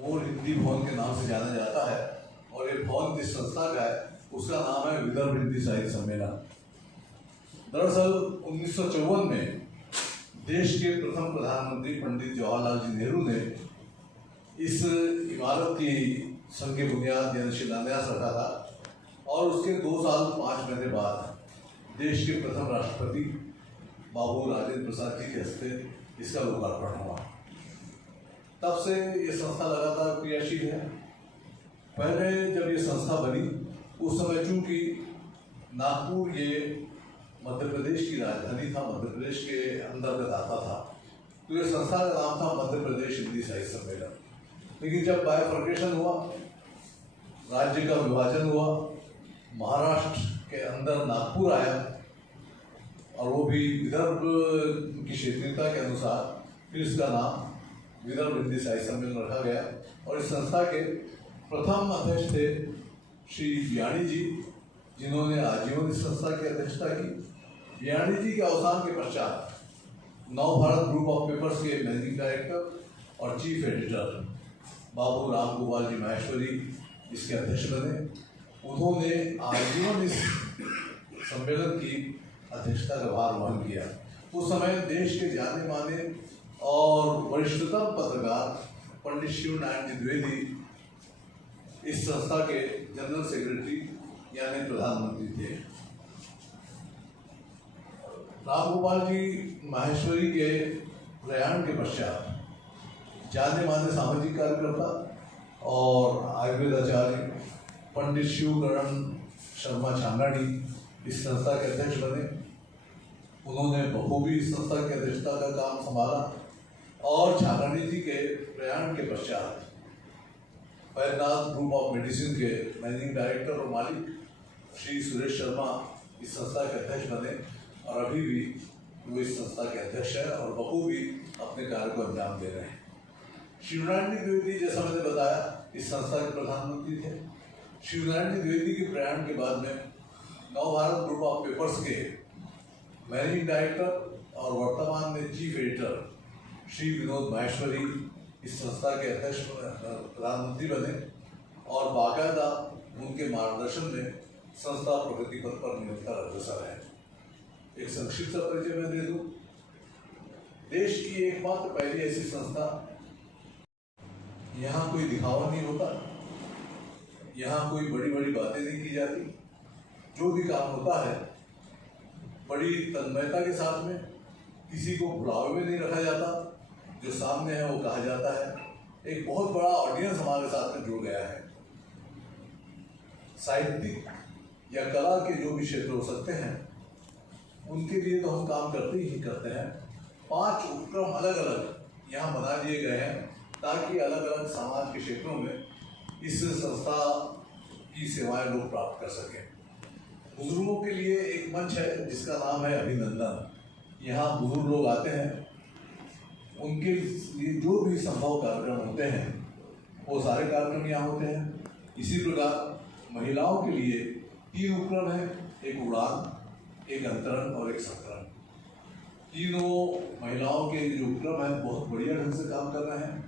और हिंदी भवन के नाम से जाना जाता है और ये भवन जिस संस्था का है उसका नाम है विदर्भ हिंदी साहित्य सम्मेलन। दरअसल 1954 में देश के प्रथम प्रधानमंत्री पंडित जवाहरलाल जी नेहरू ने इस इमारत की संघ बुनियाद यानी शिलान्यास रखा था और उसके 2 साल 5 महीने बाद देश के प्रथम राष्ट्रपति बाबू राजेंद्र प्रसाद जी के हस्ते इसका लोकार्पण हुआ। तब से ये संस्था लगातार क्रियाशील है। पहले जब ये संस्था बनी उस समय चूंकि नागपुर ये मध्य प्रदेश की राजधानी था, मध्य प्रदेश के अंतर्गत आता था, तो ये संस्था का नाम था मध्य प्रदेश हिंदी साहित्य सम्मेलन। लेकिन जब बायफर्केशन हुआ, राज्य का विभाजन हुआ, महाराष्ट्र के अंदर नागपुर आया और वो भी विदर्भ की क्षेत्रीयता के अनुसार, फिर इसका नाम विदर्भ हिंदी साहित्य सम्मेलन रखा गया। और इस संस्था के प्रथम अध्यक्ष थे श्री बियाणी जी, जिन्होंने आजीवन इस संस्था की अध्यक्षता की। बियाणी जी के अवसान के पश्चात नवभारत ग्रुप ऑफ पेपर्स के मैनेजिंग डायरेक्टर और चीफ एडिटर बाबू राम गोपाल जी माहेश्वरी इसके अध्यक्ष बने। उन्होंने आजीवन इस सम्मेलन की अध्यक्षता का भार वहन किया। उस समय देश के जाने माने और वरिष्ठतम पत्रकार पंडित शिवनारायण जी द्विवेदी इस संस्था के जनरल सेक्रेटरी यानी प्रधानमंत्री थे। राम गोपाल जी माहेश्वरी के प्रयाण के पश्चात जाने माने सामाजिक कार्यकर्ता और आयुर्वेद आचार्य पंडित शिवकरण शर्मा छांगाड़ी इस संस्था के अध्यक्ष बने। उन्होंने बखूबी इस संस्था की अध्यक्षता का काम संभाला और छांगाड़ी जी के प्रयाण के पश्चात वैद्यनाथ ग्रुप ऑफ मेडिसिन के मैनेजिंग डायरेक्टर और मालिक श्री सुरेश शर्मा इस संस्था के अध्यक्ष बने और अभी भी वो इस संस्था के अध्यक्ष हैं और बखूबी अपने कार्य को अंजाम दे रहे हैं। शिवनारायण जी द्विवेदी, जैसा मैंने बताया, इस संस्था के प्रधानमंत्री थे। शिवनारायण जी द्विवेदी के प्रयाण के बाद में नवभारत ग्रुप ऑफ पेपर्स के मैनेजिंग डायरेक्टर और वर्तमान में चीफ एडिटर श्री विनोद माहेश्वरी इस संस्था के अध्यक्ष प्रधानमंत्री बने और बाकायदा उनके मार्गदर्शन में संस्था प्रगति पथ पर निरंतर अग्रसर है। एक संक्षिप्त परिचय मैं दे दूं। देश की एकमात्र पहली ऐसी संस्था, यहाँ कोई दिखावा नहीं होता, यहाँ कोई बड़ी बड़ी बातें नहीं की जाती। जो भी काम होता है बड़ी तन्मयता के साथ में, किसी को बुलावे में नहीं रखा जाता, जो सामने है वो कहा जाता है। एक बहुत बड़ा ऑडियंस हमारे साथ में जुड़ गया है। साहित्यिक या कला के जो भी क्षेत्र हो सकते हैं उनके लिए तो हम काम करते ही करते हैं। 5 उपक्रम अलग अलग यहाँ बना दिए गए हैं ताकि अलग अलग समाज के क्षेत्रों में इस संस्था की सेवाएं लोग प्राप्त कर सकें। बुजुर्गों के लिए एक मंच है जिसका नाम है अभिनंदन। यहाँ बुजुर्ग लोग आते हैं, उनके लिए जो भी संभव कार्यक्रम होते हैं वो सारे कार्यक्रम यहाँ होते हैं। इसी प्रकार महिलाओं के लिए 3 उपक्रम हैं, एक उड़ान, एक अंतरण और एक संतरण। तीनों महिलाओं के जो उपक्रम हैं बहुत बढ़िया ढंग से काम कर रहे हैं।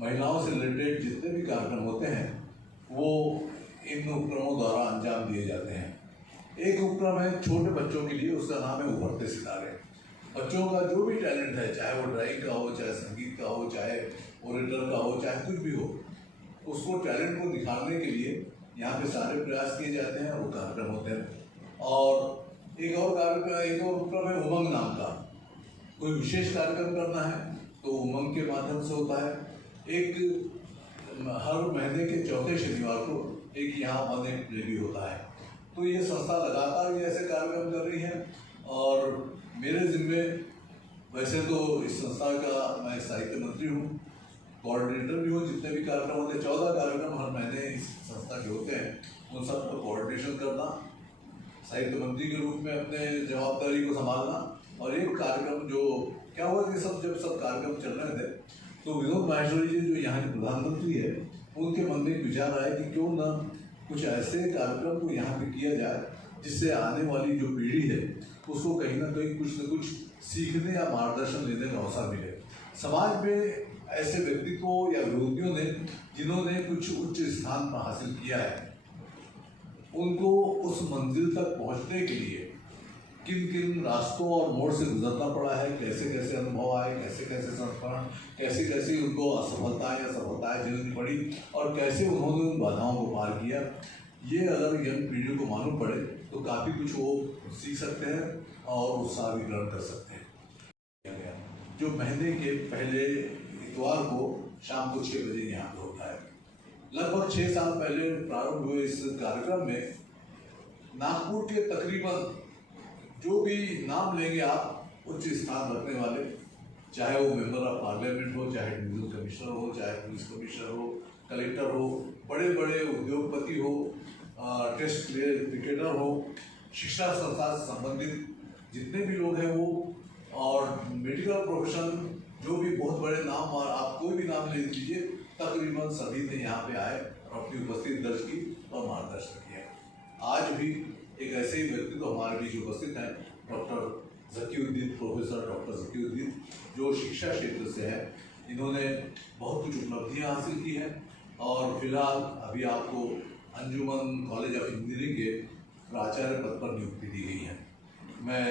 महिलाओं से रिलेटेड जितने भी कार्यक्रम होते हैं वो इन उपक्रमों द्वारा अंजाम दिए जाते हैं। एक उपक्रम है छोटे बच्चों के लिए, उसका नाम है उभरते सितारे। बच्चों का जो भी टैलेंट है, चाहे वो ड्राइंग का हो, चाहे संगीत का हो, चाहे ओरेटर का हो, चाहे कुछ भी हो, उसको टैलेंट को निखारने के लिए यहाँ पे सारे प्रयास किए जाते हैं, वो कार्यक्रम होते हैं। और एक और उपक्रम है उमंग नाम का। कोई विशेष कार्यक्रम करना है तो उमंग के माध्यम से होता है। एक हर महीने के चौथे शनिवार को एक यहाँ वन एक्ट प्ले भी होता है। तो ये संस्था लगातार ये ऐसे कार्यक्रम कर रही है और मेरे जिम्मे, वैसे तो इस संस्था का मैं साहित्य मंत्री हूँ, कोऑर्डिनेटर भी हूँ। जितने भी कार्यक्रम होते हैं, 14 कार्यक्रम हर महीने इस संस्था के होते हैं, उन सब को कोऑर्डिनेशन करना, साहित्य मंत्री के रूप में अपने जवाबदारी को संभालना। और एक कार्यक्रम जो क्या हुआ कि जब सब कार्यक्रम चल रहे थे तो विनोद माहेश्वरी जी जो यहाँ के प्रधानमंत्री है, उनके मन में एक विचार आया कि क्यों ना कुछ ऐसे कार्यक्रम को यहाँ पे किया जाए जिससे आने वाली जो पीढ़ी है उसको कहीं ना कहीं कुछ न कुछ सीखने या मार्गदर्शन लेने का अवसर मिले। समाज में ऐसे व्यक्ति को या विरोधियों ने जिन्होंने कुछ उच्च स्थान पर हासिल किया है, उनको उस मंजिल तक पहुंचने के लिए किन किन रास्तों और मोड़ से गुजरना पड़ा है, कैसे कैसे अनुभव आए, कैसे कैसे संस्करण, कैसे कैसे उनको असफलताएं या सफलताएं झेलनी पड़ी और कैसे उन्होंने उन बाधाओं को पार किया, ये अगर यंग पीढ़ी को मालूम पड़े तो काफ़ी कुछ वो सीख सकते हैं और उत्साह भी ग्रहण कर सकते हैं। जो महीने के पहले इतवार को शाम को 6 बजे यहाँ पर होता है। लगभग 6 साल पहले प्रारंभ हुए इस कार्यक्रम में नागपुर के तकरीबन जो भी नाम लेंगे आप उच्च स्थान रखने वाले, चाहे वो मेंबर ऑफ पार्लियामेंट हो, चाहे डिविजनल कमिश्नर हो, चाहे पुलिस कमिश्नर हो, कलेक्टर हो, बड़े बड़े उद्योगपति हो, टेस्ट क्रिकेटर हो, शिक्षा संस्था से संबंधित जितने भी लोग हैं वो, और मेडिकल प्रोफेशन जो भी बहुत बड़े नाम, और आप कोई भी नाम ले लीजिए, तकरीबन सभी ने यहाँ पे आए और अपनी उपस्थिति दर्ज की और मार्गदर्शन किया। आज भी एक ऐसे ही व्यक्ति तो हमारे बीच उपस्थित हैं, डॉक्टर ज़कीउद्दीन, प्रोफेसर डॉक्टर ज़कीउद्दीन, जो शिक्षा क्षेत्र से है। इन्होंने बहुत कुछ उपलब्धियाँ हासिल की हैं और फिलहाल अभी आपको अंजुमन कॉलेज ऑफ इंजीनियरिंग के प्राचार्य पद पर नियुक्ति दी गई है। मैं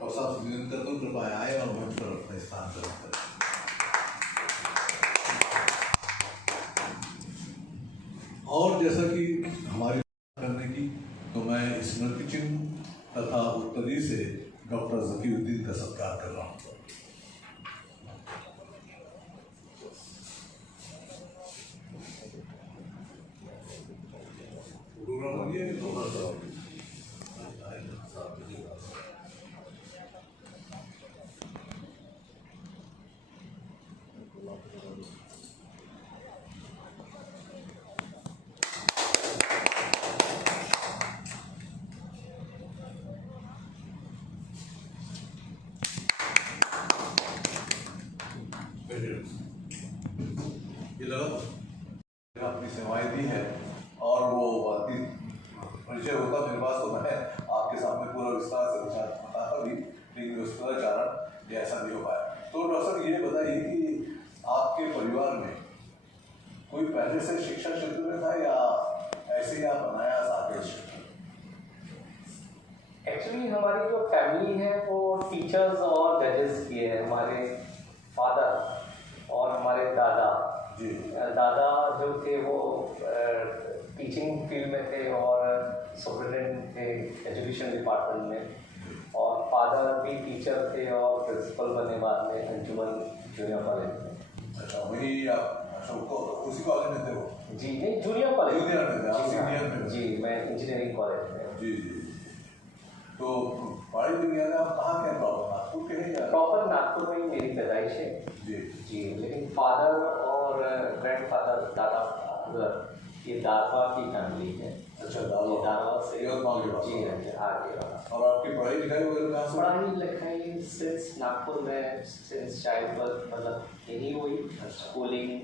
डॉक्टर साहब से निवेदन करता हूँ कृपया आए और मंच पर अपना स्थान ग्रहण करें। और जैसा कि हमारी करने की, तो मैं स्मृति चिन्ह तथा उत्तरी से डॉक्टर ज़कीउद्दीन का सत्कार कर रहा हूँ। अपनी सेवाएं दी है और वो परिचय होता मेरे पास तो मैं आपके सामने पूरा विस्तार से बताता भी, लेकिन विस्तार के कारण ये ऐसा नहीं हो पाया। तो डॉक्टर ये बताइए कि आपके परिवार में कोई पहले से शिक्षा क्षेत्र में था या ऐसे ही आप बनाया साकेश? एक्चुअली हमारी जो फैमिली है वो टीचर्स और जजेस की है। हमारे फादर और हमारे दादा जी, दादा जो थे वो टीचिंग फील्ड में थे और सुपरिटेंडेंट थे एजुकेशन डिपार्टमेंट में, और फादर भी टीचर थे और प्रिंसिपल बने बाद में अंजुमन जूनियर कॉलेज में। अच्छा, वही आप उसी कॉलेज में थे वो? जी नहीं, जूनियर कॉलेज में थे। जी, मैं इंजीनियरिंग कॉलेज में। जी जी। तो पढ़ाई दुनिया में आप कहाँ के प्रॉपर नागपुर के हैं या? प्रॉपर नागपुर में ही मेरी पैदाइश है। जी जी, लेकिन फादर और ग्रैंडफादर दादा ये दारवा की फैमिली है। अच्छा, दारवा से जी, आगे वाला। और आपकी पढ़ाई लिखाई वगैरह कहाँ से? पढ़ाई लिखाई सिंस नागपुर में, सिंस चाइल्ड बर्थ मतलब यही हुई। स्कूलिंग,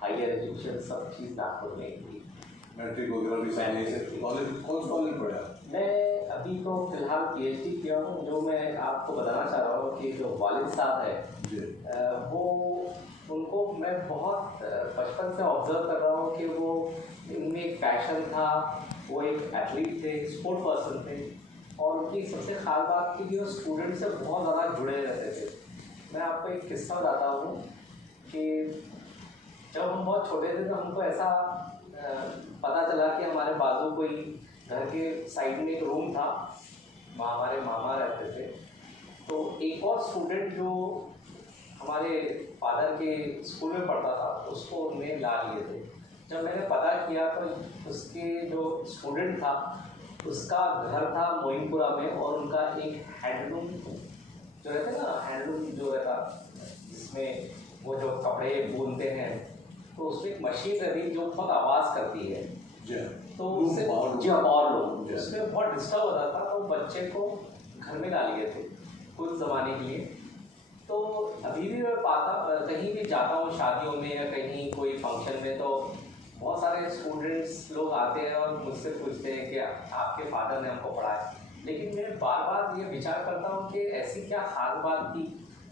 हायर एजुकेशन सब चीज़ नागपुर में ही हुई। मैट्रिक वगैरह भी सही से? कॉलेज कौन सा कॉलेज पढ़ा? मैं अभी तो फिलहाल PhD किया हूँ। जो मैं आपको बताना चाह रहा हूँ कि जो वालिद साहब है वो, उनको मैं बहुत बचपन से ऑब्जर्व कर रहा हूँ कि वो, इनमें एक पैशन था, वो एक एथलीट थे, स्पोर्ट पर्सन थे, और उनकी सबसे खास बात थी कि वो स्टूडेंट से बहुत ज़्यादा जुड़े रहते थे। मैं आपको एक किस्सा बताता हूँ कि जब हम बहुत छोटे थे तो हमको ऐसा पता चला कि हमारे बाजू कोई घर के साइड में एक रूम था, हमारे मामा रहते थे। तो एक और स्टूडेंट जो हमारे फादर के स्कूल में पढ़ता था उसको उन्हें ला लिए थे। जब मैंने पता किया तो उसके जो स्टूडेंट था उसका घर था मोइनपुरा में, और उनका एक हैंडलूम जो रहता है ना, हैंडलूम जो रहता जिसमें वो जो कपड़े बुनते हैं, तो उसमें एक मशीन रहती जो बहुत आवाज़ करती है। तो उससे और लोग उसमें बहुत डिस्टर्ब होता था, तो बच्चे को घर में ला लिए थे कुछ ज़माने के लिए। तो अभी भी मैं पाता, कहीं भी जाता हूँ शादियों में या कहीं कोई फंक्शन में, तो बहुत सारे स्टूडेंट्स लोग आते हैं और मुझसे पूछते हैं कि आपके फादर ने हमको पढ़ाया। लेकिन मैं बार बार ये विचार करता हूँ कि ऐसी क्या खास बात थी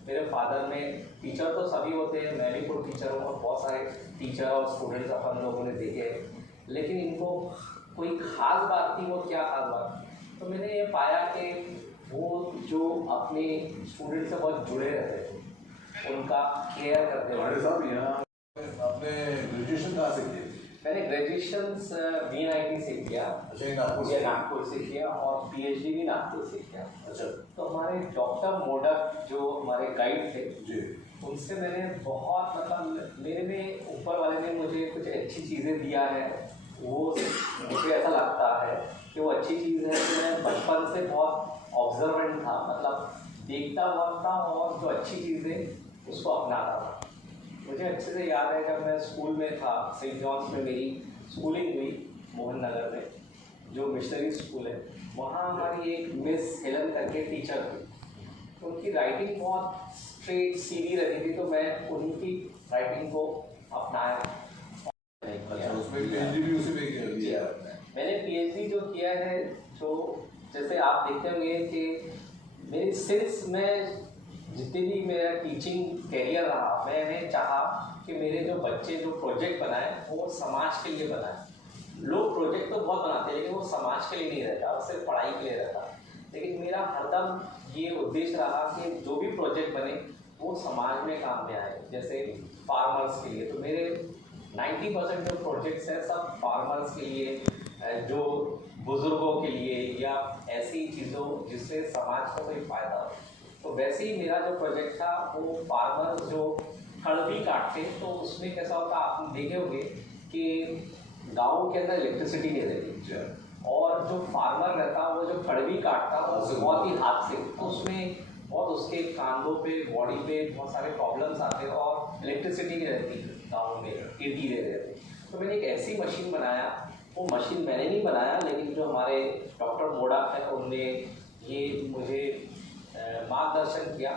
मेरे फादर में टीचर तो सभी होते हैं, मैं भी खुद टीचर हूँ और बहुत सारे टीचर और स्टूडेंट्स अपन लोगों ने देखे हैं, लेकिन इनको कोई ख़ास बात थी, वो क्या ख़ास बात? तो मैंने ये पाया कि वो जो अपने स्टूडेंट से बहुत जुड़े रहते थे, उनका केयर करते थे। हमारे साहब यहाँ आपने ग्रेजुएशन कहाँ से किए? मैंने ग्रेजुएशन VNIT से किया, नागपुर से किया, और PhD भी नागपुर से किया। अच्छा। तो हमारे डॉक्टर मोडक जो हमारे गाइड थे जी, उनसे मैंने बहुत, मतलब मेरे में ऊपर वाले ने मुझे कुछ अच्छी चीज़ें दिया है, वो मुझे ऐसा लगता है कि वो अच्छी चीज़ है कि मैं बचपन से बहुत ऑब्जर्वेंट था, मतलब देखता हुआ था और जो अच्छी चीज़ें उसको अपनाता था। मुझे अच्छे से याद है जब मैं स्कूल में था, सेंट जॉन्स में मेरी स्कूलिंग हुई मोहन नगर में, जो मिशनरी स्कूल है, वहाँ हमारी एक मिस हेलन करके टीचर थी। उनकी राइटिंग बहुत स्ट्रेट सीधी रहती थी, तो मैं उनकी राइटिंग को अपनाया। अच्छा, उसमें PhD भी उसी में किया आपने? मैंने PhD जो किया है, जो जैसे आप देखते होंगे कि मेरी सिंस मैं जितनी भी मेरा टीचिंग कैरियर रहा, मैंने चाहा कि मेरे जो बच्चे जो प्रोजेक्ट बनाए वो समाज के लिए बनाए। लोग प्रोजेक्ट तो बहुत बनाते हैं लेकिन वो समाज के लिए नहीं रहता, वो सिर्फ पढ़ाई के लिए रहता। लेकिन मेरा हरदम ये उद्देश्य रहा कि जो भी प्रोजेक्ट बने वो समाज में काम में आए। जैसे फार्मर्स के लिए तो मेरे 90% जो प्रोजेक्ट्स हैं सब फार्मर्स के लिए, जो बुज़ुर्गों के लिए, या ऐसी चीज़ों जिससे समाज को कोई फ़ायदा हो। तो वैसे ही मेरा जो प्रोजेक्ट था वो फार्मर्स जो खड़बी काटते, तो उसमें कैसा होता आपने देखे होंगे कि गाँव के अंदर इलेक्ट्रिसिटी नहीं रहती, और जो फार्मर रहता वो जो खड़बी काटता वो बहुत ही हाथ से, तो उसमें बहुत उसके कांधों पे, बॉडी पे बहुत सारे प्रॉब्लम्स आते हैं और इलेक्ट्रिसिटी नहीं रहती गाँव में, 80 दे रहे थे। तो मैंने एक ऐसी मशीन बनाया, वो मशीन मैंने नहीं बनाया लेकिन जो हमारे डॉक्टर मोडक है उनने ये मुझे मार्गदर्शन किया,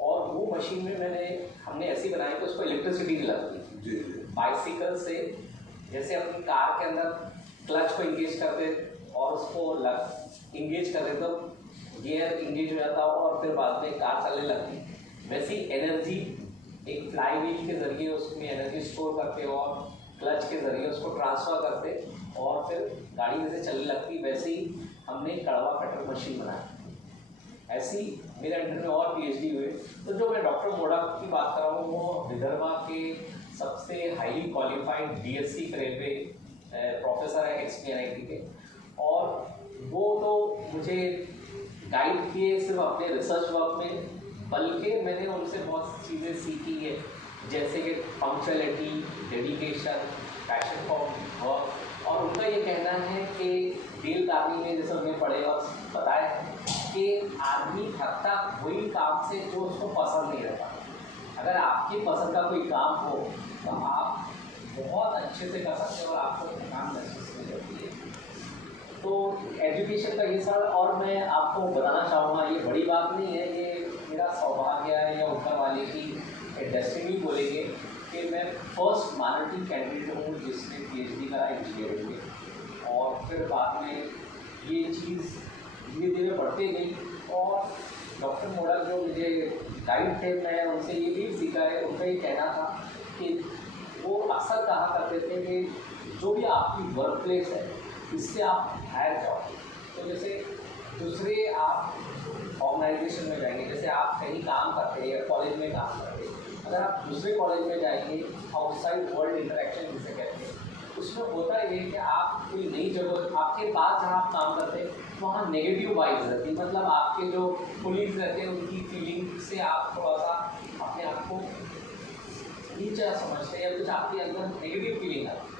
और वो मशीन में हमने ऐसी बनाई कि उसको इलेक्ट्रिसिटी नहीं लगती। बाइसिकल से जैसे अपनी कार के अंदर क्लच को इंगेज करते और उसको इंगेज कर देते तो गियर इंगेज हो जाता और फिर बाद में कार चलने लगती, वैसी एनर्जी एक फ्लाई व्हील के जरिए उसमें एनर्जी स्टोर करते और क्लच के जरिए उसको ट्रांसफ़र करते और फिर गाड़ी जैसे चलने लगती, वैसे ही हमने कड़वा कटर मशीन बनाई। ऐसी मेरे अंडर में और PhD हुए। तो जो मैं डॉक्टर मोडक की बात कर रहा हूँ वो विदर्भा के सबसे highly qualified DSc railway professor है XPNIT के, और वो तो मुझे गाइड किए सिर्फ अपने रिसर्च वर्क में, बल्कि मैंने उनसे बहुत चीज़ें सीखी है, जैसे कि punctuality, dedication, passion for work. और उनका ये कहना है कि डेल कार्नेगी में जैसे उन्हें पढ़े और बताया कि आदमी थकता वही काम से जो उसको पसंद नहीं रहता। अगर आपकी पसंद का कोई काम हो तो आप बहुत अच्छे से कर सकते हो और आपको थकान महसूस नहीं होती है। तो एजुकेशन का ये सर, और मैं आपको बताना चाहूँगा ये बड़ी बात नहीं है, ये मेरा सौभाग्य है या ऊपर वाले की डेस्टिनी बोलेंगे कि मैं फर्स्ट माइनॉरिटी कैंडिडेट हूँ जिसने PhD करा इंजीनियरिंग में, और फिर बाद में ये चीज़ धीरे धीरे बढ़ते गई। और डॉक्टर मोडक जो मुझे गाइड थे, मैं उनसे ये भी सीखा है, उनका ये कहना था कि वो अक्सर कहा करते थे कि जो भी आपकी वर्क प्लेस है इससे आप बाहर जाओ। तो जैसे दूसरे आप ऑर्गेनाइजेशन में जाएंगे, जैसे आप कहीं काम करते हैं या कॉलेज में काम करते हैं, अगर आप दूसरे कॉलेज में जाएंगे, आउटसाइड वर्ल्ड इंटरेक्शन जिसे कहते हैं, उसमें होता ये कि आप कोई नई जगह, आपके पास जहाँ आप काम करते हैं वहाँ नेगेटिव वाइब्स रहती है, मतलब आपके जो कोलीग्स रहते हैं उनकी फीलिंग से आप थोड़ा सा अपने आप को नीचा समझते हैं या कुछ आपके अंदर नेगेटिव फीलिंग आती है।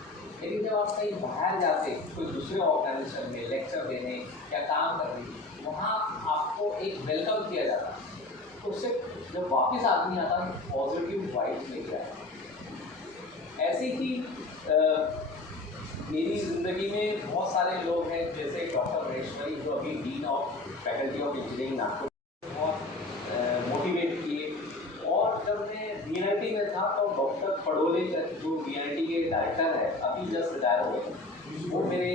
लेकिन जब आप कहीं बाहर जाते कोई दूसरे ऑर्गेनाइजेशन में लेक्चर देने या काम करने, वहाँ आपको एक वेलकम किया जाता है, तो उससे जब वापस आदमी आता है पॉजिटिव वाइब्स लेके आता है। ऐसे ही मेरी ज़िंदगी में बहुत सारे लोग हैं, जैसे डॉक्टर महेश्वरी जो अभी dean of faculty of engineering Nagpur, बहुत मोटिवेट किए। और जब मैं VNIT में था तो डॉक्टर पडोले जो VNIT के डायरेक्टर है, अभी जस्ट रिटायर हुए, वो मेरे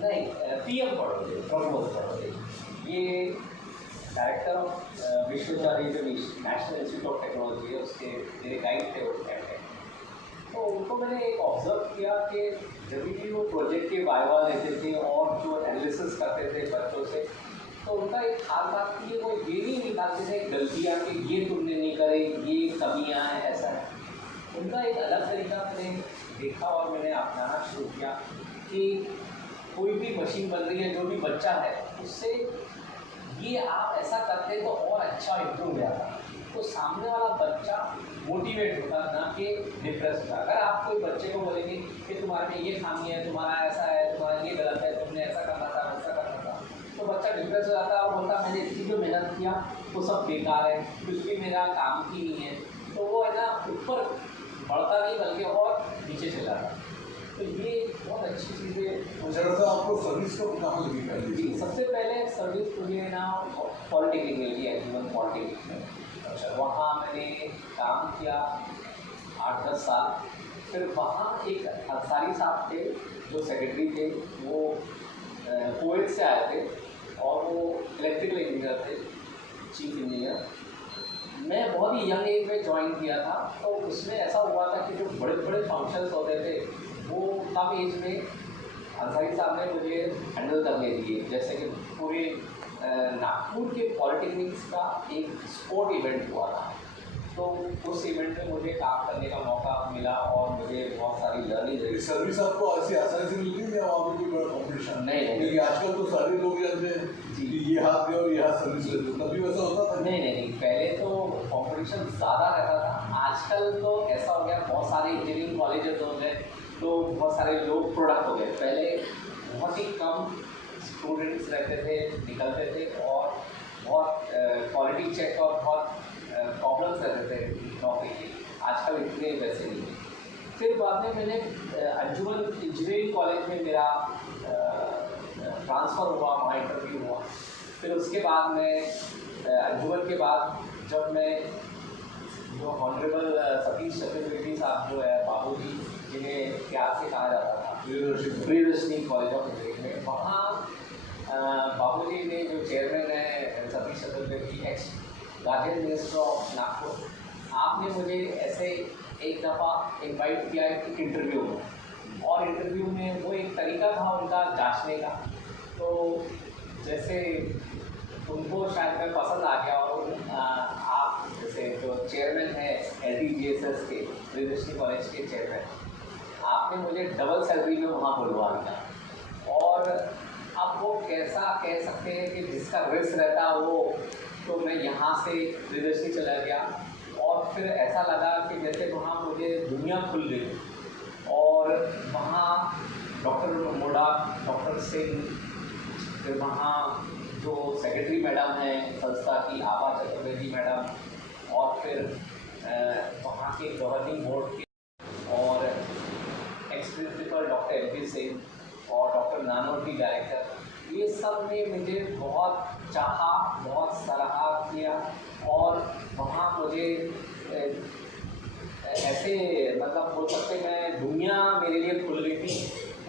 नहीं PM पडोले, प्रमोद पडोले, ये डायरेक्टर ऑफ विश्वचारी जो नेशनल इंस्टीट्यूट ऑफ टेक्नोलॉजी है उसके मेरे गाइड थे उस टाइम पे। तो उनको मैंने एक ऑब्जर्व किया कि जब भी वो प्रोजेक्ट के वाइवा लेते थे और जो एनालिसिस करते थे बच्चों से, तो उनका एक खास बात कि वो ये नहीं निकालते थे गलतियाँ कि ये तुमने नहीं करे, ये कमियाँ हैं, ऐसा है। उनका एक अलग तरीका मैंने देखा और मैंने अपनाना शुरू किया कि कोई भी मशीन बन रही है, जो भी बच्चा है, उससे ये आप ऐसा करते तो और अच्छा इम्प्रूव हो जाता, तो सामने वाला बच्चा मोटिवेट होता, ना कि डिप्रेस होता। अगर आप कोई बच्चे को बोलेंगे कि तुम्हारे में ये खामी है, तुम्हारा ऐसा है, तुम्हारा ये गलत है, तुमने ऐसा करना था, वैसा करना था, तो बच्चा डिप्रेस हो जाता और बोलता मैंने इतनी जो मेहनत किया वो सब बेकार है, कुछ भी मेरा काम की नहीं है। तो वो है ना ऊपर बढ़ता नहीं बल्कि और नीचे चला जाता। तो ये बहुत अच्छी चीज़ें। सर आपको सर्विस को कहाँ लगी पहले? जी, सबसे पहले सर्विस मुझे ना पॉलिटेक्निक में लिया, जीवन पॉलिटेक्निक में। अच्छा, वहाँ मैंने काम किया 8-10 साल। फिर वहाँ एक अंसारी साहब थे जो सेक्रेटरी थे, वो कुवैत से आए थे और वो इलेक्ट्रिकल इंजीनियर थे, चीफ इंजीनियर। मैं बहुत ही यंग एज में ज्वाइन किया था, तो उसमें ऐसा हुआ था कि जो बड़े बड़े फंक्शंस होते थे वो कम एज में अंसारी साहब ने मुझे हैंडल करने दिए। जैसे कि पूरे नागपुर के पॉलिटेक्निक्स का एक स्पोर्ट इवेंट हुआ था, तो उस इवेंट में मुझे काम करने का मौका मिला और मुझे बहुत सारी लर्निंग हुई। सर्विस आपको ऐसी आसानी से मिलती है या वहाँ पर कोई बड़ा कॉम्पिटिशन? नहीं, क्योंकि आजकल तो सारे लोग जानते हैं कि ये हाथ दे और ये हाथ सर्विस ले दो, तभी वैसा होता था? नहीं, पहले तो कॉम्पिटिशन ज़्यादा रहता था। आजकल तो ऐसा हो गया, बहुत सारे इंजीनियरिंग कॉलेजेस हो गए, तो बहुत सारे लोग प्रोडक्ट हो गए। पहले बहुत ही कम स्टूडेंट्स रहते थे, निकलते थे और बहुत क्वालिटी चेक और बहुत प्रॉब्लम्स रहते थे नौकरी के। आजकल इतने वैसे नहीं। फिर बाद में मैंने अंजुमन इंजीनियरिंग कॉलेज में मेरा ट्रांसफ़र हुआ, वहाँ इंटरव्यू हुआ। फिर उसके बाद मैं अंजुमन के बाद जब मैं जो ऑनरेबल सतीश चतुर्वेदी साहब जो है बाबू जी, जिन्हें प्यार से कहा जाता था प्रियदर्शनी कॉलेज ऑफ इंजीनियरिंग में, वहाँ बाबू जी ने जो चेयरमैन है Satish Chaturvedi, x guardian minister of Nagpur, आपने मुझे ऐसे एक दफ़ा इनवाइट किया एक इंटरव्यू में, और इंटरव्यू में वो एक तरीका था उनका जांचने का। तो जैसे उनको शायद मैं पसंद आ गया और आप जैसे जो चेयरमैन है LTGSS के प्रियदर्शनी कॉलेज के चेयरमैन, आपने मुझे डबल सैलरी में वहाँ बुलवा दिया। और अब वो कैसा कह सकते हैं कि जिसका रिस्क रहता वो, तो मैं यहाँ से प्रियदर्शनी चला गया और फिर ऐसा लगा कि जैसे वहाँ मुझे दुनिया खुल गई। और वहाँ डॉक्टर मोडा, डॉक्टर सिंह, फिर वहाँ जो सेक्रेटरी मैडम हैं संस्था की आभा चतुर्वेदी मैडम, और फिर वहाँ के गवर्निंग बोर्ड के और ex principal doctor MP Singh और डॉक्टर नानोटी डायरेक्टर, ये सब ने मुझे बहुत चाहा, बहुत सराहा किया। और वहाँ मुझे ऐसे मतलब बोल सकते मैं दुनिया मेरे लिए खुल गई थी।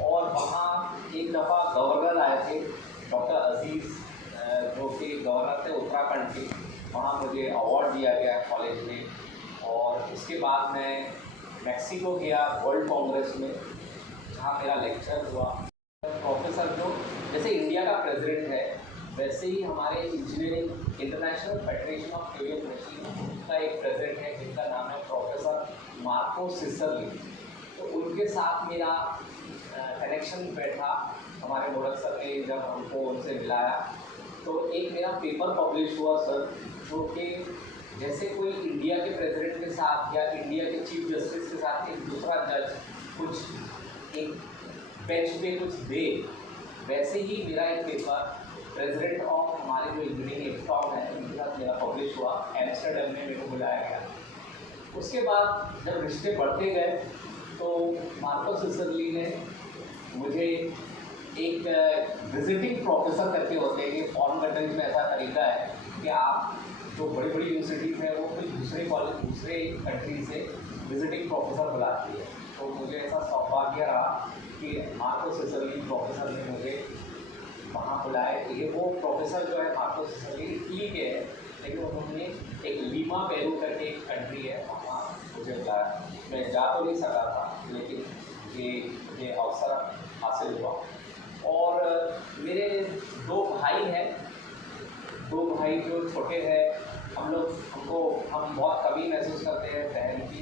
और वहाँ एक दफ़ा गवर्नर आए थे डॉक्टर अजीज़, जो कि गवर्नर थे उत्तराखंड के, वहाँ मुझे अवार्ड दिया गया कॉलेज में। और उसके बाद मैं मैक्सिको गया वर्ल्ड कांग्रेस में, जहाँ मेरा लेक्चर हुआ। प्रोफेसर जो जैसे इंडिया का प्रेसिडेंट है, वैसे ही हमारे engineering international federation of Turing machine का एक प्रेसिडेंट है जिनका नाम है प्रोफेसर मार्को सिसरली। तो उनके साथ मेरा कनेक्शन बैठा, हमारे मोड़क सर ने जब हमको उनसे मिलाया, तो एक मेरा पेपर पब्लिश हुआ सर, जो कि जैसे कोई इंडिया के प्रेसिडेंट के साथ या इंडिया के चीफ जस्टिस के साथ एक दूसरा जज कुछ एक बेंच पे कुछ दे, वैसे ही मेरा एक पेपर प्रेसिडेंट ऑफ हमारे जो इंजीनियरिंग एप्टॉम है उनके साथ मेरा पब्लिश हुआ। एम्स्टर्डम में मेरे को बुलाया गया। उसके बाद जब रिश्ते बढ़ते गए तो मार्को सिसरली ने मुझे एक विजिटिंग प्रोफेसर करके होते हैं कि फॉरेन कंट्रीज में ऐसा तरीका है कि आप जो बड़ी बड़ी यूनिवर्सिटीज़ हैं वो कुछ दूसरे कॉलेज दूसरे कंट्री से विजिटिंग प्रोफेसर बुलाती है। तो मुझे ऐसा सौभाग्य रहा कि मार्को सिसरली प्रोफेसर ने मुझे वहाँ बुलाए। ये वो प्रोफेसर जो है मार्कोस इटली के हैं, लेकिन उन्होंने एक लीमा पेरू करके एक कंट्री है वहाँ मुझे बुलाया। मैं जा तो नहीं सका था, लेकिन मुझे अवसर हासिल हुआ। और मेरे दो भाई हैं, दो भाई जो छोटे हैं, हम बहुत कभी महसूस करते हैं बहन की,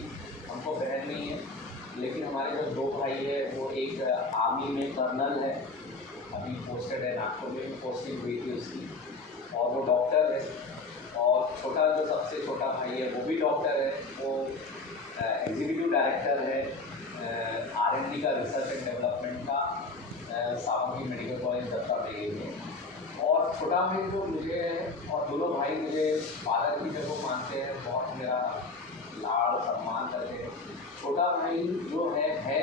हमको बहन नहीं है, लेकिन हमारे जो दो भाई है वो एक आर्मी में कर्नल है, अभी पोस्टेड है, नागपुर में पोस्टिंग हुई थी उसकी, और वो डॉक्टर है। और छोटा जो सबसे छोटा भाई है वो भी डॉक्टर है, वो एग्जीक्यूटिव डायरेक्टर है R&D का, रिसर्च एंड डेवलपमेंट का, सामूहिक मेडिकल कॉलेज दत्ता में। और छोटा भाई जो मुझे है, और दोनों भाई मुझे फादर की जगह मानते हैं, बहुत मेरा लाड़ सम्मान करते हैं। छोटा भाई जो है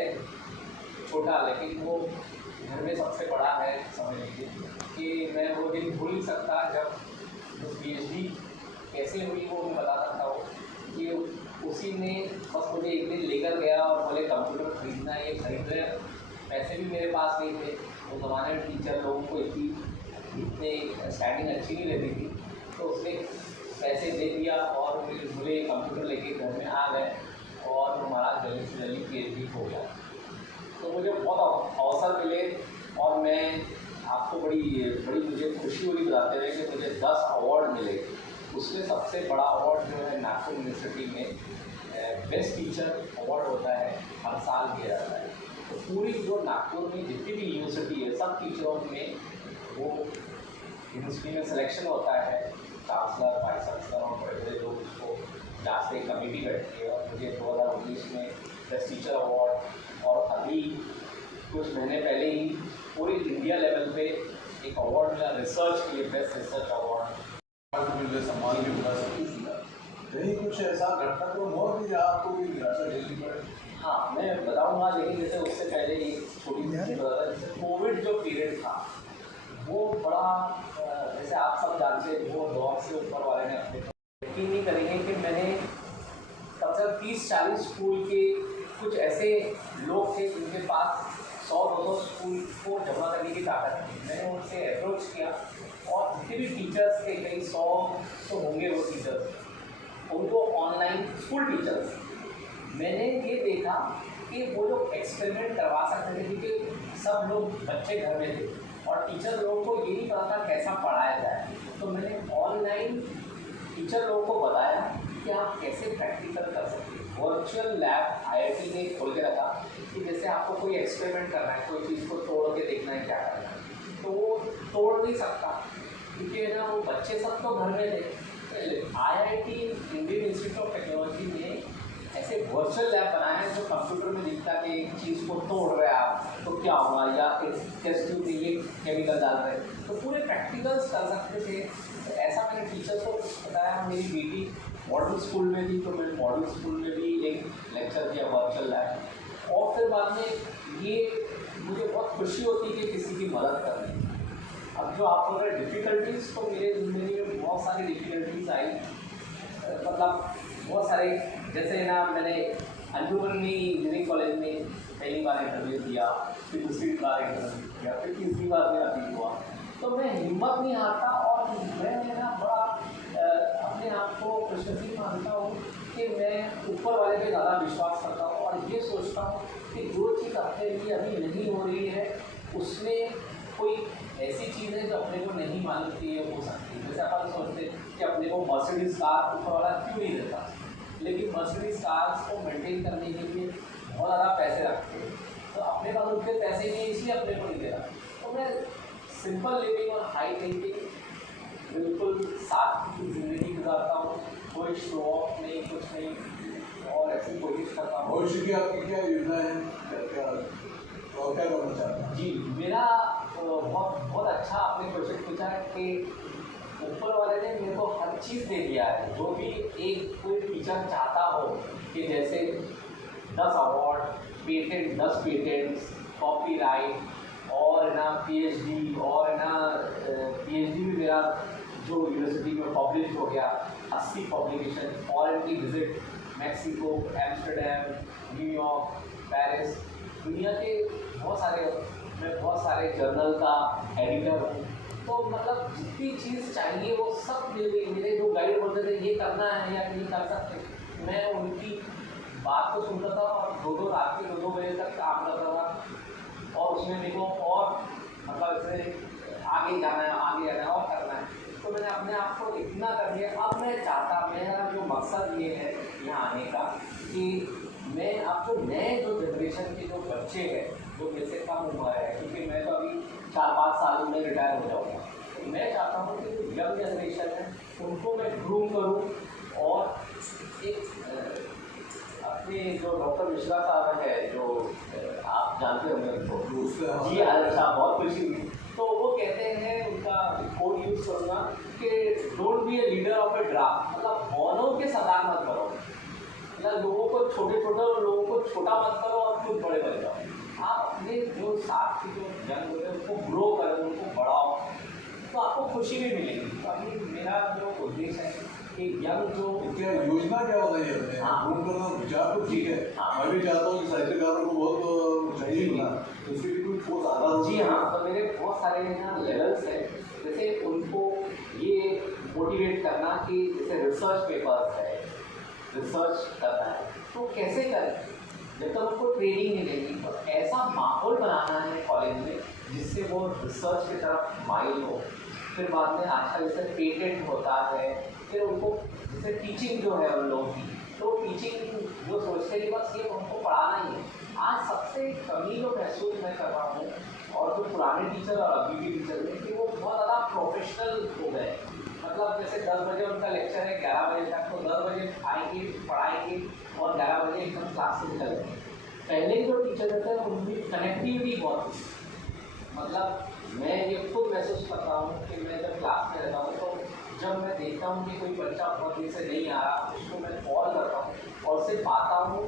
छोटा, लेकिन वो घर में सबसे बड़ा है। समझ लीजिए कि मैं वो दिन भूल नहीं सकता जब PhD कैसे हुई वो मैं बता सकता हूँ कि उसी ने बस मुझे एक दिन लेकर गया और बोले कंप्यूटर खरीदना है, ये खरीद रहे हैं। पैसे भी मेरे पास नहीं थे, उस ज़माने में टीचर लोगों को इतने स्टैंडिंग अच्छी नहीं रहती थी, तो उसने पैसे दे दिया और बोले कंप्यूटर लेके घर में आ गए और हमारा जल्दी से जल्दी PhD हो गया। तो मुझे बहुत अवसर मिले और मैं आपको बड़ी मुझे खुशी हुई बताते हुए कि मुझे 10 अवार्ड मिले। उसमें सबसे बड़ा अवार्ड जो है नागपुर यूनिवर्सिटी में बेस्ट टीचर अवार्ड होता है, हर साल दिया जाता है। तो पूरी जो नागपुर में जितनी भी यूनिवर्सिटी है, सब टीचरों में वो यूनिवर्सिटी में सिलेक्शन होता है, चांसलर, वाइस चांसलर और बड़े बड़े लोग उसको जांचते, कमेटी बैठती है। और मुझे 2019 में बेस्ट टीचर अवार्ड, और अभी कुछ महीने पहले ही पूरी इंडिया लेवल पे एक अवार्ड मिला रिसर्च के लिए, बेस्ट रिसर्च अवार्ड मिले, सम्मान भी मिला, सब कुछ मिला। कहीं कुछ ऐसा घटना तो और भी जहाँ आपको भी निराशा झेलनी पड़े? हाँ, मैं बताऊँगा, लेकिन जैसे उससे पहले एक छोटी सी बता था, जैसे कोविड जो पीरियड था वो बड़ा, जैसे आप सब जानते हैं, वो दौर से ऊपर वाले ने अपने यकीन नहीं करेंगे कि मैंने कम से कम 30-40 स्कूल के कुछ ऐसे लोग थे जिनके पास 100-200 स्कूल को जमा करने की ताकत थी। मैंने उनसे अप्रोच किया और जितने भी टीचर्स थे, कई 100 तो होंगे वो टीचर्स, उनको ऑनलाइन स्कूल टीचर्स, मैंने ये देखा कि वो लोग एक्सपेरिमेंट करवा सकते थे, क्योंकि सब लोग बच्चे घर में थे और टीचर लोगों को ये नहीं पता था कैसा पढ़ाया जाए। तो मैंने ऑनलाइन टीचर लोगों को बताया कि आप कैसे प्रैक्टिकल कर सकते हैं। वर्चुअल लैब IIT ने खोल के रखा कि जैसे आपको कोई एक्सपेरिमेंट करना है, कोई चीज़ को तोड़ के देखना है क्या करना है, तो वो तोड़ नहीं सकता, क्योंकि ना वो बच्चे सब तो घर में थे। IIT Indian institute of technology ने ऐसे वर्चुअल लैब बनाया है जो कंप्यूटर में दिखता है कि एक चीज़ को तोड़ रहे हैं आप तो क्या होगा, या टेस्ट ट्यूब में ये केमिकल डाल रहे हैं, तो पूरे प्रैक्टिकल्स कर सकते थे। तो ऐसा मैंने टीचर्स को बताया। मेरी बेटी मॉडल स्कूल में थी, तो मैंने मॉडल स्कूल में भी एक लेक्चर दिया वर्चुअल लैब। और फिर बाद में ये मुझे बहुत खुशी होती कि किसी की मदद करने। अब जो आप बोल रहे डिफ़िकल्टीज़, तो मेरे ज़िंदगी में बहुत सारी डिफ़िकल्टीज़ आई, मतलब बहुत सारे, जैसे ना मैंने अंजुमन में इंजीनियरिंग कॉलेज में पहली बार इंटरव्यू दिया, फिर दूसरी बार इंटरव्यू दिया, फिर तीसरी बार मेरा अभी हुआ, तो मैं हिम्मत नहीं हारता और मैं ना बड़ा अपने आप को खुशनसीब मानता हूँ कि मैं ऊपर वाले पे ज़्यादा विश्वास करता हूँ और ये सोचता हूँ कि जो चीज़ अपने लिए अभी नहीं हो रही है उसमें कोई ऐसी चीज़ है जो अपने को नहीं मालूम कि ये हो सकती है। जैसे अपन सोचते हैं कि अपने को मर्सिडीज़ कार ऊपर वाला क्यों नहीं देता, लेकिन मर्सिडीज़ कार्स को मेंटेन करने के लिए बहुत ज़्यादा पैसे रखते हैं, तो अपने पास उनके पैसे नहीं, इसलिए अपने को नहीं दे रहा। तो मैं सिंपल लिविंग और हाई थिंकिंग, बिल्कुल सादगी की ज़िंदगी गुजारता हूँ, कोई शो ऑफ नहीं, कुछ नहीं, और ऐसी कोशिश करता हूँ। भविष्य की आपकी क्या योजना है, क्या और क्या करना चाहते हैं? जी, मेरा बहुत अच्छा आपने क्वेश्चन पूछा है कि ऊपर वाले ने मेरे को हर चीज़ दे दिया है। जो भी एक कोई टीचर चाहता हो कि जैसे 10 अवार्ड, पेटेंट, 10 पेटेंट्स, कॉपीराइट और ना PhD, और ना PhD भी मेरा जो यूनिवर्सिटी में पब्लिश हो गया, 80 पब्लिकेशन, फॉरेन की visit, Mexico, Amsterdam, New York, Paris, दुनिया के बहुत सारे मैं बहुत सारे जर्नल का एडिटर हूँ। तो मतलब जितनी चीज़ चाहिए वो सब मेरे जो गाइड बोलते थे ये करना है या नहीं कर सकते, मैं उनकी बात को सुनता था और दो रात के 2 बजे तक काम करता था। और उसमें मेरे को और मतलब इससे आगे जाना है और करना है। तो मैंने अपने आप को इतना कर लिया। अब मैं चाहता, मेरा जो मकसद ये है यहाँ आने का कि मैं अब जो नए जो जनरेशन के जो बच्चे हैं जो मेरे से कम उम्र है, क्योंकि मैं तो अभी 4-5 साल में रिटायर हो जाऊँगा, तो मैं चाहता हूँ कि जो यंग जनरेशन है उनको मैं ग्रूम करूँ। और एक अपने जो डॉक्टर मिश्रा साहब है, जो आप जानते होंगे उनको, जी साहब, बहुत खुशी हुई। तो वो कहते हैं, उनका कोड यूज़ करूँगा कि don't be a leader of A draft, मतलब बौनों के सरदार मत करो, मतलब लोगों को छोटे लोगों को छोटा मत करो और खुद बड़े बन जाओ। आप अपने जो साथ के जो यंग होते हैं उनको ग्रो करो, उनको बढ़ाओ, तो आपको खुशी भी मिलेगी। तो अभी मेरा जो उद्देश्य है कि यंग जो क्या योजना क्या बताइए अपने? ग्रूम करना विचार तो ठीक है, मैं भी चाहता हूँ कि साहित्यकारों को बहुत चाहिए ना, तो उसके लिए कोई ठोस आधार। जी हाँ, तो मेरे बहुत सारे यहाँ लेवल्स हैं। जैसे उनको ये मोटिवेट करना कि जैसे रिसर्च पेपर्स है, रिसर्च करना है तो कैसे करें, जब तक उनको ट्रेनिंग मिलेगी। तो ऐसा माहौल बनाना है कॉलेज में जिससे वो रिसर्च की तरफ माइल हो। फिर बाद में आजकल जैसे पेटेंट होता है, फिर उनको जैसे टीचिंग जो है उन लोगों की, तो टीचिंग जो सोचते हैं कि बस ये उनको पढ़ाना ही है। आज सबसे कमी जो महसूस मैं कर रहा हूँ, और जो पुराने टीचर और अभी भी टीचर हैं, कि वो बहुत ज़्यादा प्रोफेशनल हो गए। मतलब जैसे 10 बजे उनका लेक्चर है, 11 बजे तक, तो 10 बजे आएंगे, पढ़ाएंगे और 11 बजे एकदम क्लास से निकल जाएंगे। पहले के जो टीचर रहते हैं उनकी कनेक्टिविटी बहुत थी। मतलब मैं ये खुद महसूस करता हूँ कि मैं जब क्लास में रहता हूँ तो जब मैं देखता हूँ कि कोई बच्चा बहुत देर से नहीं आ रहा, उसको मैं कॉल करता हूँ और उससे पाता हूँ।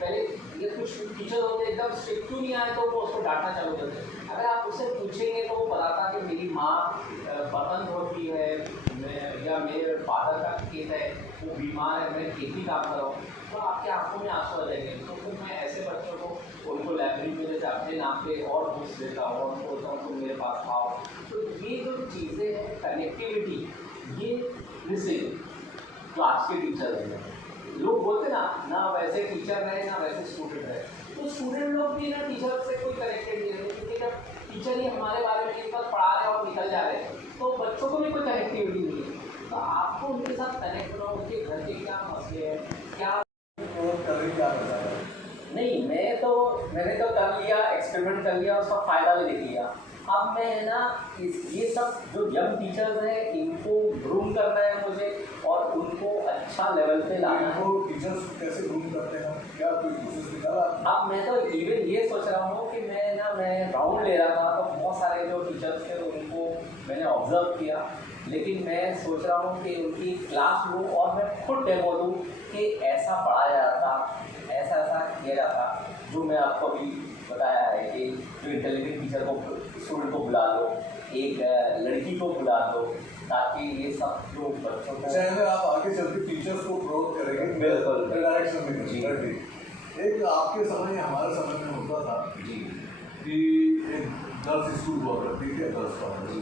पहले ये कुछ टीचर होते एकदम स्ट्रिक्ट क्यों नहीं आए, तो वो उसको डांटना चालू करते हैं। अगर आप उससे पूछेंगे तो वो बताता कि मेरी माँ बर्तन धोती है, या मेरे फादर का खेत है, वो बीमार है, मैं खेती काम कर रहा हूँ, तो आपकी आंखों में आंसू आ जाएंगे। तो फिर मैं ऐसे बच्चों को उनको लाइब्रेरी में जैसे अपने नाम पे और बुक्स देता हूँ और उनको बोलता हूँ तुम मेरे पास आओ। तो ये जो चीज़ें हैं, कनेक्टिविटी, ये मिसिंग जो आज के टीचर हैं। लोग बोलते ना वैसे टीचर रहे ना वैसे स्टूडेंट रहे, तो स्टूडेंट लोग भी ना टीचर से कोई कनेक्टेड नहीं रहते, क्योंकि जब टीचर ही हमारे बारे में एक बार पढ़ा रहे और निकल जा रहे हैं तो बच्चों को भी कोई कनेक्टिविटी नहीं है। तो आपको उनके साथ कनेक्ट करो, उनके घर के क्या मसले हैं, क्या नहीं। मैंने तो कर लिया, एक्सपेरिमेंट कर लिया, उसका फ़ायदा भी देख लिया। अब मैं है ना ये सब जो यंग टीचर्स हैं इनको ग्रूम करना है मुझे, और उनको अच्छा लेवल पे लाना है। टीचर्स कैसे ग्रूम करते हैं, क्या कोई प्रोसेस निकाला? अब मैं तो इवन ये सोच रहा हूँ कि मैं राउंड ले रहा था तो बहुत सारे जो टीचर्स थे उनको मैंने ऑब्जर्व किया, लेकिन मैं सोच रहा हूँ कि उनकी क्लास लूँ और मैं खुद डेमो दूँ कि ऐसा पढ़ाया जाता, ऐसा किया जाता। जो मैं आपको अभी बताया है कि जो इंटेलिजेंट टीचर को, स्टूडेंट को बुला लो, एक लड़की को बुला दो, ताकि ये सब जो बच्चों को। अगर आप आगे चल के टीचर्स को प्रोवाइड करेंगे बिल्कुल डायरेक्शन में जी। एक आपके समय हमारे समय में होता था जी कि एक गर्ल्स स्कूल हुआ करती थी, गर्ल्स कॉलेज,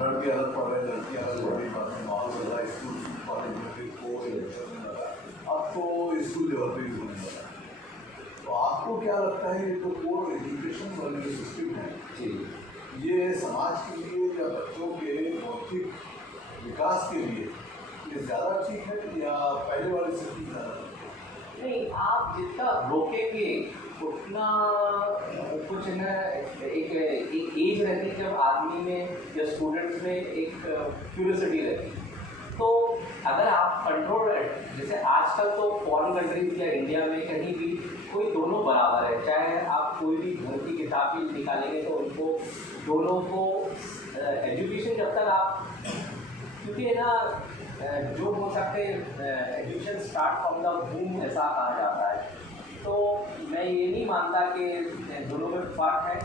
लड़की अलग पढ़े, लड़की अलग पढ़ी, माहौल चल रहा स्कूल कॉलेज में, फिर को इलेक्शन में लगा, अब तो स्कूल लेवल पर भी होने लगा। तो आपको क्या लगता है ये जो कोर एजुकेशन वाले जो सिस्टम है जी, ये समाज के लिए या बच्चों के बौद्धिक विकास के लिए ये ज़्यादा ठीक है या पहले वाले सिस्टम ज़्यादा ठीक है? नहीं, आप जितना रोकेंगे उतना कुछ ना, एक एज रहती है जब आदमी में या स्टूडेंट्स में एक क्यूरियोसिटी रहती है। तो अगर आप कंट्रोल, जैसे आजकल तो फॉरेन कंट्रीज या इंडिया में कहीं भी कोई दोनों बराबर है, चाहे आप कोई भी घर की किताब भी निकालेंगे तो उनको दोनों को एजुकेशन जब तक आप, क्योंकि है ना जो हो सकते एजुकेशन स्टार्ट फ्रॉम द वूम ऐसा कहा जाता है। तो मैं ये नहीं मानता कि दोनों में फ़र्क है,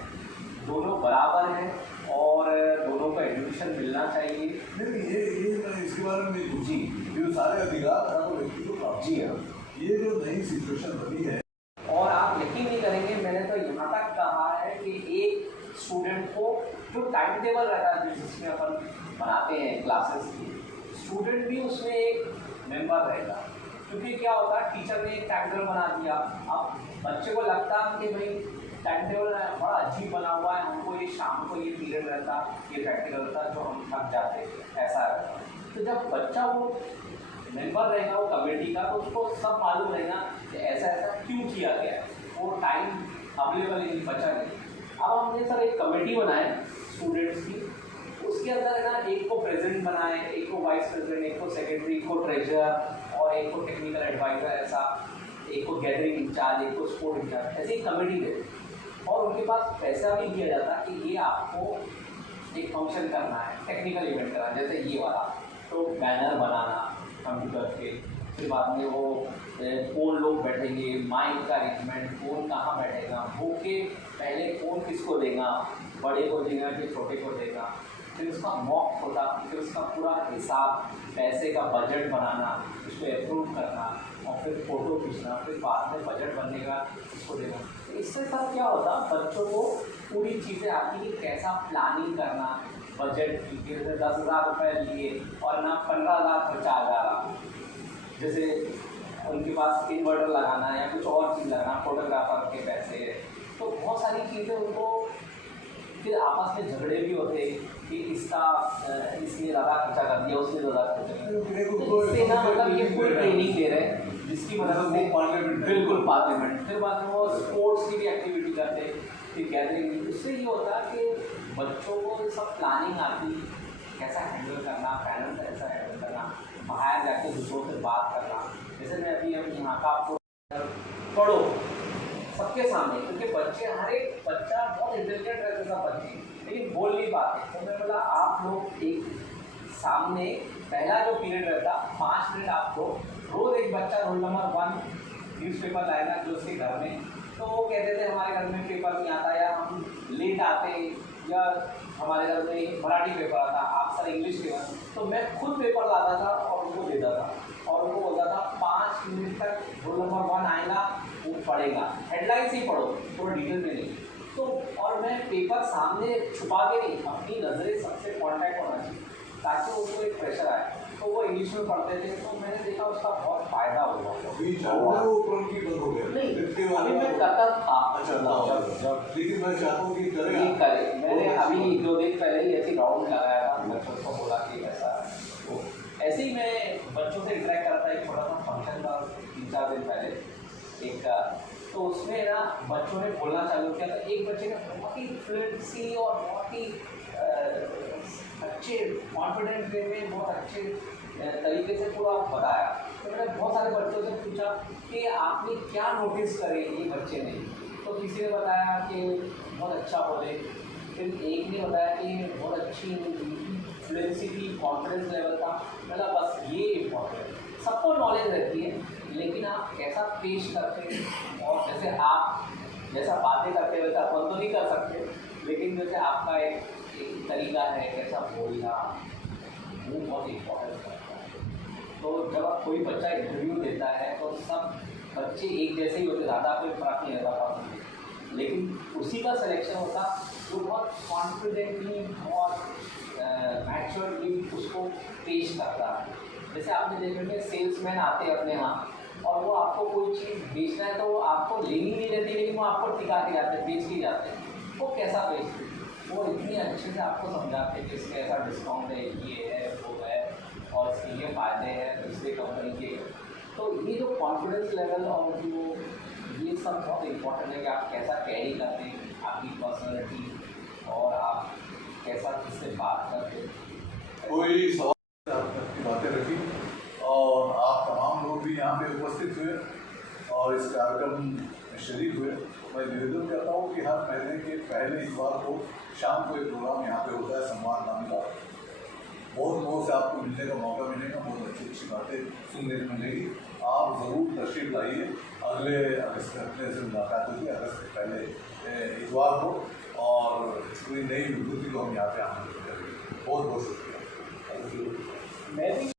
दोनों बराबर हैं और दोनों को एजुकेशन मिलना चाहिए। नहीं ये मैं इसके बारे में जी, ये सारे अधिकार आपको व्यक्ति को प्राप्त। जी हाँ, ये जो नई सिचुएशन बनी है, और आप यकीन नहीं करेंगे, मैंने तो यहाँ तक कहा है जो टाइम टेबल रहता है जिसमें अपन बनाते हैं क्लासेस की, स्टूडेंट भी उसमें एक मेंबर रहेगा। क्योंकि क्या होता है, टीचर ने एक टाइम टेबल बना दिया, अब बच्चे को लगता है कि भाई टाइम टेबल बड़ा अजीब बना हुआ है, हमको ये शाम को ये पीरियड रहता, ये प्रैक्टिकल रहता, जो हम थक जाते, ऐसा रहता। तो जब बच्चा वो मेंबर रहेगा वो कमेटी का, तो उसको सब मालूम रहेगा कि ऐसा ऐसा क्यों किया गया है, वो टाइम अवेलेबल नहीं बचा नहीं। अब हमने सर एक कमेटी बनाए स्टूडेंट्स की, उसके अंदर है ना, एक को प्रेसिडेंट बनाए, एक को वाइस प्रेसिडेंट, एक को सेक्रेटरी, एक को ट्रेजरर और एक को टेक्निकल एडवाइजर, ऐसा एक को गैदरिंग इंचार्ज, एक को स्पोर्ट इंचार्ज, ऐसी एक कमेटी दे। और उनके पास पैसा भी दिया जाता है कि ये आपको एक फंक्शन करना है, टेक्निकल इवेंट करना है, जैसे ये वाला, तो बैनर बनाना कंप्यूटर के, फिर बाद में वो कौन लोग बैठेंगे, माइक का अरेंजमेंट, कौन कहाँ बैठेगा, बुके पहले कौन किसको देगा, बड़े को देगा कि छोटे को देगा, फिर उसका मॉक होता, फिर उसका पूरा हिसाब, पैसे का बजट बनाना, उसको अप्रूव करना और फिर फ़ोटो खींचना, फिर बाद में बजट बनने का उसको देना। इससे सब क्या होता, बच्चों को पूरी चीज़ें आती कि कैसा प्लानिंग करना, बजट की, जैसे 10,000 रुपये लिए और ना 15,000 खर्चा आ जा रहा, जैसे उनके पास इन्वर्टर लगाना या कुछ और चीज़ लगाना, फोटोग्राफर के पैसे, तो बहुत सारी चीज़ें उनको, फिर आपस में झगड़े भी होते कि इसने ज़्यादा खर्चा कर दिया, उसने ज़्यादा खर्चा कर दिया। इससे ना मतलब ये कोई ट्रेनिंग दे रहे हैं जिसकी मदद से बिल्कुल पार्लियामेंट, फिर बाद में वो स्पोर्ट्स की भी एक्टिविटी करते, फिर गैदरिंग। उससे ये होता है कि बच्चों को सब प्लानिंग आती, कैसा हैंडल करना, फाइनेंस ऐसा हैंडल करना, बाहर जाके दूसरों से बात करना। जैसे मैं अभी यहाँ का आपको पढ़ो सबके सामने, क्योंकि बच्चे, हर एक बच्चा बहुत इंटेलिजेंट रहते सब बच्चे, लेकिन बोल नहीं पाते। तो मैं बोला आप लोग एक सामने पहला जो पीरियड रहता 5 मिनट आपको रोज़ एक बच्चा रोल नंबर 1 न्यूज़पेपर लाएगा जो उसके घर में, तो वो कहते थे हमारे घर में पेपर नहीं आता, या हम लेट आते, या हमारे घर में मराठी पेपर आता, आप सर इंग्लिश पेपर, तो मैं खुद पेपर लाता था और उनको देता था और उनको बोलता था 5 मिनट तक रोल नंबर 1 आएगा, वो पढ़ेगा, हेडलाइंस ही पढ़ो, थोड़ा डिटेल में नहीं। तो और मैं पेपर सामने छुपा के नहीं, अपनी नज़रें सबसे कॉन्टैक्ट होना चाहिए ताकि उनको एक प्रेशर आए, तो वो इंग्लिश में पढ़ते थे। तो मैंने देखा उसका बहुत फ़ायदा हुआ। नहीं, अभी मैं करता था। लेकिन मैं चाहता हूँ कि करें। मैंने अभी 2 दिन पहले ही ऐसी राउंड लगाया था, बच्चों को बोला कि ऐसा, तो ऐसे ही मैं बच्चों से इंटरेक्ट करता, एक छोटा सा फंक्शन था 3-4 दिन पहले एक, तो उसमें ना बच्चों ने बोलना चालू किया, तो एक बच्चे ने बहुत ही फ्लुएंसी और बहुत ही अच्छे कॉन्फिडेंट वे में बहुत अच्छे तरीके से पूरा बताया। तो मैंने बहुत सारे बच्चों से पूछा कि आपने क्या नोटिस करे ये बच्चे ने, तो किसी ने बताया कि बहुत अच्छा बोले, फिर एक ने बताया कि बहुत अच्छी फ्लुएंसी थी, कॉन्फिडेंस लेवल था। मतलब बस ये इम्पॉर्टेंट, सबको नॉलेज रहती है, लेकिन आप कैसा पेश करते हैं, और जैसे आप जैसा बातें करते वैसा अपन तो नहीं कर सकते, लेकिन जैसे आपका एक तरीका है कैसा बोलना, वो बहुत इम्पोर्टेंट करता है। तो जब आप कोई बच्चा इंटरव्यू देता है तो सब बच्चे एक जैसे ही होते, ज़्यादा कोई फर्क नहीं रहता, लेकिन उसी का सिलेक्शन होता जो बहुत कॉन्फिडेंटली, बहुत मैच्योरली उसको पेश करता है। जैसे आपने देखेंगे सेल्समैन आते हैं अपने यहाँ, और वो आपको कोई चीज़ बेचना है तो वो आपको लेनी नहीं रहती, लेकिन वो आपको टिका के जाते हैं, बेच के जाते हैं। वो कैसा बेचते हैं, वो इतनी अच्छे से आपको समझाते हैं कि इसके ऐसा डिस्काउंट है, ये है, वो है, और इसके ये फ़ायदे हैं दूसरी कंपनी के। तो ये जो कॉन्फिडेंस लेवल और जो ये सब बहुत इम्पोर्टेंट है कि आप कैसा कैरी करते हैं, आपकी पर्सनैलिटी, और आप कैसा किससे बात करते हैं। कोई सवाल आपने अपनी बातें रखी, और आप तमाम लोग भी यहाँ पे उपस्थित हुए और इस कार्यक्रम में शरीक हुए। मैं निवेदन करता हूँ कि हर महीने के पहले इतवार को शाम को एक प्रोग्राम यहाँ पे होता है संवाद नाम का। बहुत लोगों से आपको मिलने का मौका मिलेगा, बहुत अच्छी अच्छी बातें सुनने को मिलेगी। आप ज़रूर तशरीफ लाइए। अगले अगस्त से मुलाकात होगी, अगस्त के पहले इतवार को, और पूरी नई विभूति को हम यहाँ पे आमंत्रित करेंगे। बहुत बहुत शुक्रिया। मैं भी